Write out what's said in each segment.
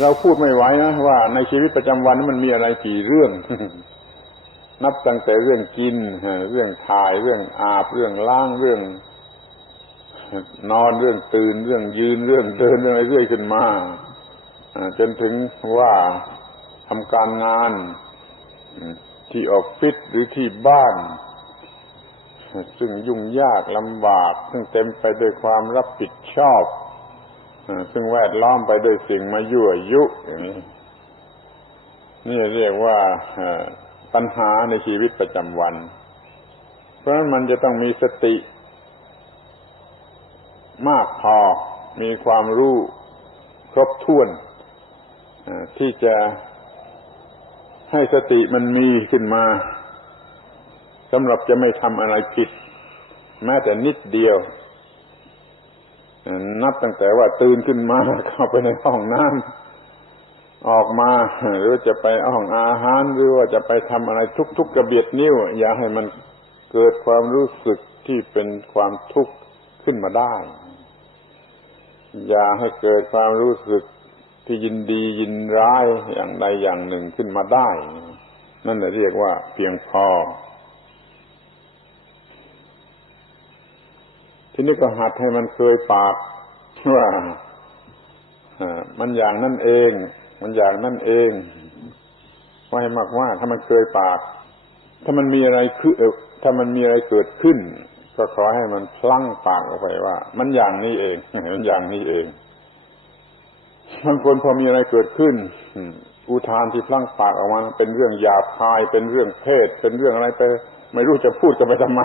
เราพูดไม่ไหวนะว่า ในชีวิตประจำวันมันมีอะไรกี่เรื่อง นับตั้งแต่เรื่องกินเรื่องถ่ายเรื่องอาบเรื่องล้างเรื่อง นอนเรื่องตื่นเรื่องยืนเรื่องเดินเรื่องอะไรเรื่อยขึ้นมาจนถึงว่าทำการงานที่ออฟฟิศหรือที่บ้าน ซึ่งยุ่งยากลำบาก ซึ่งเต็มไปด้วยความรับผิดชอบ ซึ่งแวดล้อมไปด้วยสิ่งมายั่วยุอย่างนี้นี่เรียกว่าปัญหาในชีวิตประจำวัน เพราะฉะนั้นมันจะต้องมีสติ มากพอมีความรู้ครบถ้วนที่จะให้สติมันมีขึ้นมาสำหรับจะไม่ทำอะไรผิด แม้แต่นิดเดียว นับตั้งแต่ว่าตื่นขึ้นมาเข้าไปในห้องน้ำออกมา หรือจะไปห้องอาหารหรือว่าจะไปทำอะไรทุกๆกระเบียดนิ้ว อย่าให้มันเกิดความรู้สึกที่เป็นความทุกข์ขึ้นมาได้ อย่าให้เกิดความรู้สึกที่ยินดียินร้ายอย่างใดอย่างหนึ่งขึ้นมาได้ นั่นเรียกว่าเพียงพอ ทีนี้ก็หัดให้มันเคยปากว่ามันอย่างนั่นเอง มันอย่างนั่นเองว่าให้มากว่าถ้ามันเคยปาก ถ้ามันมีอะไรคือถ้ามันมีอะไรเกิดขึ้น ก็ขอให้มันพลั้งปากออกไปว่า มันอย่างนี้เอง มันอย่างนี้เองบางคนพอมีอะไรเกิดขึ้นอุทานที่พลั่งปากออกมาเป็นเรื่องหยาบคายเป็นเรื่องเพศ เป็นเรื่องอะไรไป ไม่รู้จะพูดกันไปทำไม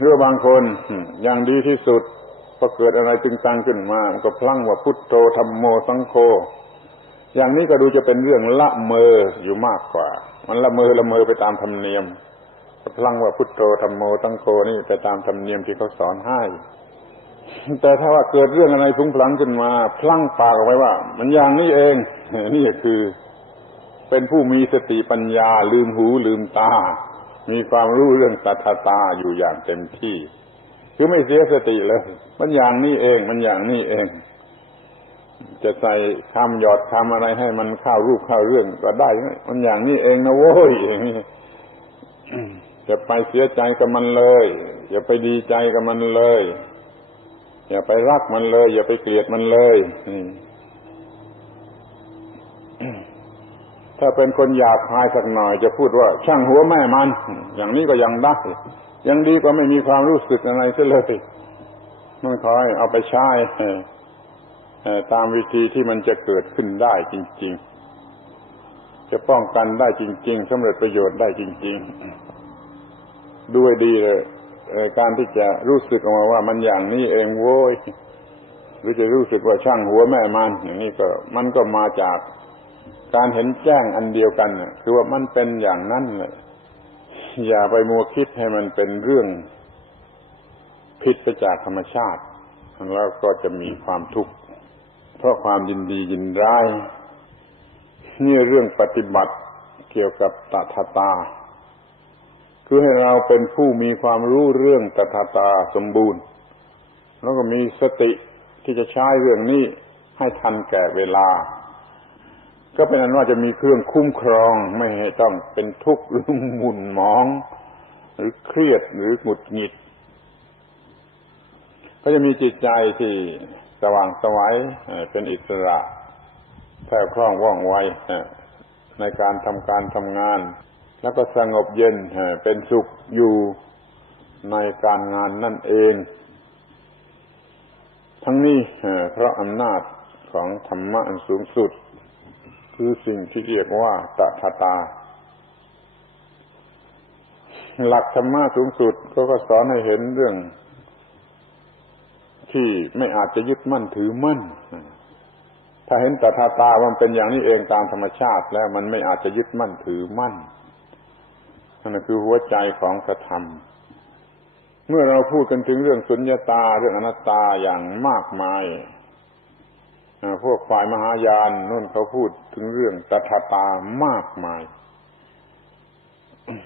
เรื่องบางคนอย่างดีที่สุดพอเกิดอะไรตึงตังขึ้นมา มันก็พลั่งว่าพุทโธธรรมโมสังโฆอย่างนี้ก็ดูจะเป็นเรื่องละเมออยู่มากกว่า มันละเมอละเมอไปตามธรรมเนียมพลั่งว่าพุทโธธรรมโมสังโฆนี่ไปตามธรรมเนียมที่เขาสอนให้แต่ถ้าว่าเกิดเรื่องอะไรพุ่งพลังขึ้นมา พลั้งปากออกไว้ว่า มันอย่างนี้เองนี่คือ เป็นผู้มีสติปัญญาลืมหูลืมตา มีความรู้เรื่องสัทตาอยู่อย่างเต็มที่ คือไม่เสียสติเลย มันอย่างนี้เอง มันอย่างนี้เอง จะใส่คำหยอดคำอะไรให้มันเข้ารูปเข้าเรื่องก็ได้ มันอย่างนี้เองนะโว้ยอย่างนี้จะไปเสียใจกับมันเลย อย่าไปดีใจกับมันเลย อย่าไปรักมันเลย อย่าไปเกลียดมันเลย ถ้าเป็นคนหยาบคายสักหน่อยจะพูดว่าช่างหัวแม่มัน อย่างนี้ก็ยังได้ ยังดีกว่าไม่มีความรู้สึกอะไรซะเลยมันคอยเอาไปใช้ตามวิธีที่มันจะเกิดขึ้นได้จริง ๆ จะป้องกันได้จริง ๆสำเร็จประโยชน์ได้จริง ๆ ด้วยดีเลยการที่จะรู้สึกออกมาว่ามันอย่างนี้เองโว้ยหรือจะรู้สึกว่าช่างหัวแม่มันอย่างนี้ก็ มันก็มาจาก การเห็นแจ้งอันเดียวกันคือว่ามันเป็นอย่างนั้นเลยอย่าไปมัวคิดให้มันเป็นเรื่องผิดไปจากธรรมชาติแล้วก็จะมีความทุกข์เพราะความยินดียินร้ายนี่เรื่องปฏิบัติเกี่ยวกับตถาตา คือให้เราเป็นผู้มีความรู้เรื่องตถาตาสมบูรณ์ แล้วก็มีสติที่จะใช้เรื่องนี้ให้ทันแก่เวลา ก็เป็นอันว่าจะมีเครื่องคุ้มครองไม่ให้ต้องเป็นทุกข์หรือมุนหมอง หรือเครียดหรือหงุดหงิด ก็จะมีจิตใจที่สว่างสวัยเป็นอิสระแผ่วคล่องว่องไวในการทำการทำงาน แล้วก็สงบเย็นเป็นสุขอยู่ในการงานนั่นเอง ทั้งนี้เพราะอำนาจของธรรมะอันสูงสุด คือสิ่งที่เรียกว่าตถาตา หลักธรรมะสูงสุดก็ก็สอนให้เห็นเรื่อง ที่ไม่อาจจะยึดมั่นถือมั่น ถ้าเห็นตถาตามันเป็นอย่างนี้เองตามธรรมชาติ แล้วมันไม่อาจจะยึดมั่นถือมั่นนั่นคือหัวใจของพระธรรม เมื่อเราพูดกันถึงเรื่องสุญญาตาเรื่องอนัตตาอย่างมากมาย พวกฝ่ายมหายานนู่นเขาพูดถึงเรื่องตถาตามากมาย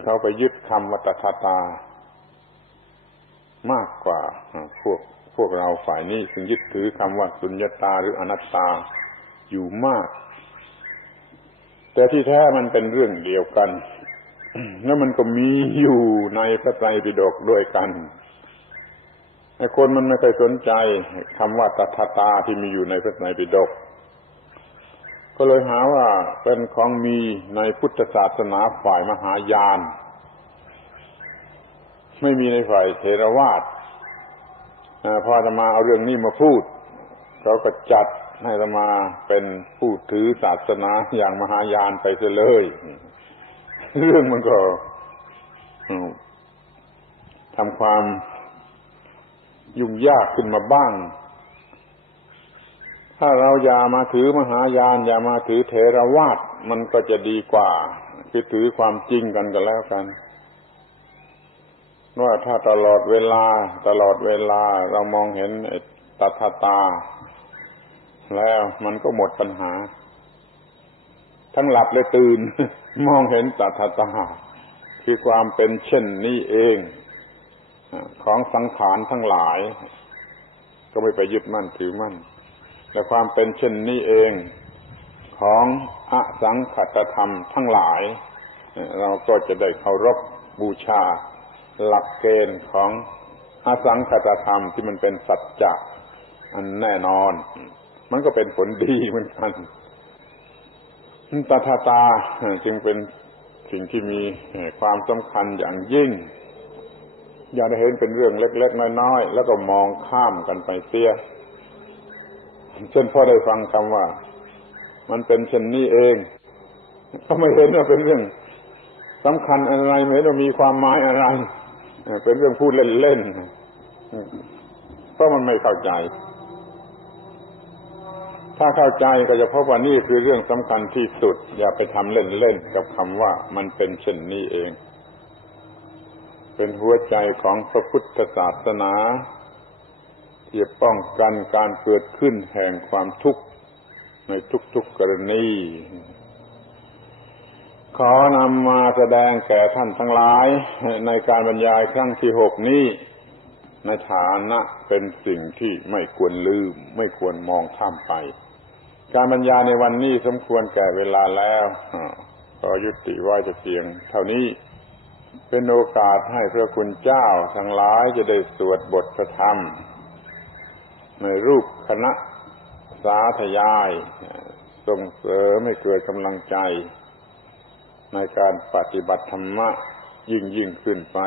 เขาไปยึดคำว่าตถาตามากกว่าพวกพวกเราฝ่ายนี้ซึ่งยึดถือคำว่าสุญญาตาหรืออนัตตาอยู่มาก แต่ที่แท้มันเป็นเรื่องเดียวกัน แล้วมันก็มีอยู่ในพระไตรปิฎกด้วยกัน คนมันไม่เคยสนใจคำว่าตัทตาที่มีอยู่ในพระไตรปิฎกก็เลยหาว่าเป็นของมีในพุทธศาสนาฝ่ายมหายาน ไม่มีในฝ่ายเทรวาสพอจะมาเอาเรื่องนี้มาพูดเขาก็จัดให้ธรรมาเป็นผู้ถือศาสนาอย่างมหายานไปเสียเลย เรื่องมันก็ทำความ ยุ่งยากขึ้นมาบ้าง ถ้าเราอย่ามาถือมหายาน อย่ามาถือเทรวาสมันก็จะดีกว่าคือถือความจริงกันกันแล้วกันว่าถ้าตลอดเวลา ตลอดเวลาเรามองเห็นตัทตา แล้วมันก็หมดปัญหา ทั้งหลับและตื่น มองเห็นตัทตาคือความเป็นเช่นนี้เอง ของสังขารทั้งหลาย ก็ไม่ไปยึดมั่นถือมั่น และความเป็นเช่นนี้เองของอสังขตธรรมทั้งหลาย เราก็จะได้เคารพบูชา หลักเกณฑ์ของอสังคตธรรมที่มันเป็นสัจจะอันแน่นอน มันก็เป็นผลดีเหมือนกันตถาตาจึงเป็นสิ่งที่มีความสำคัญอย่างยิ่ง อย่าได้เห็นเป็นเรื่องเล็ก ๆ น้อยๆแล้วก็มองข้ามกันไปเสียเช่นพ่อได้ฟังคำว่า มันเป็นเช่นนี้เองก็ไม่เห็นว่าเป็นเรื่องสำคัญอะไรไม่เห็นว่ามีความหมายอะไรเป็นเรื่องพูดเล่นๆเพราะมันไม่เข้าใจ ถ้าเข้าใจก็จะพบว่านี่คือเรื่องสำคัญที่สุด อย่าไปทำเล่นๆกับคำว่ามันเป็นเช่นนี้เอง เป็นหัวใจของพระพุทธศาสนาที่จะป้องกันการเกิดขึ้นแห่งความทุกข์ในทุกๆกรณีขอนำมาแสดงแก่ท่านทั้งหลาย ในการบรรยายครั้งที่หกนี้ ในฐานะเป็นสิ่งที่ไม่ควรลืม ไม่ควรมองข้ามไป การบรรยายในวันนี้สมควรแก่เวลาแล้ว ก็ยุติไว้จะเพียงเท่านี้ เป็นโอกาสให้พระคุณเจ้าทั้งหลายจะได้สวดบทพระธรรม ในรูปคณะสาธยาย ส่งเสริมให้เกิดกำลังใจ ในการปฏิบัติธรรมะยิ่งยิ่งขึ้นไป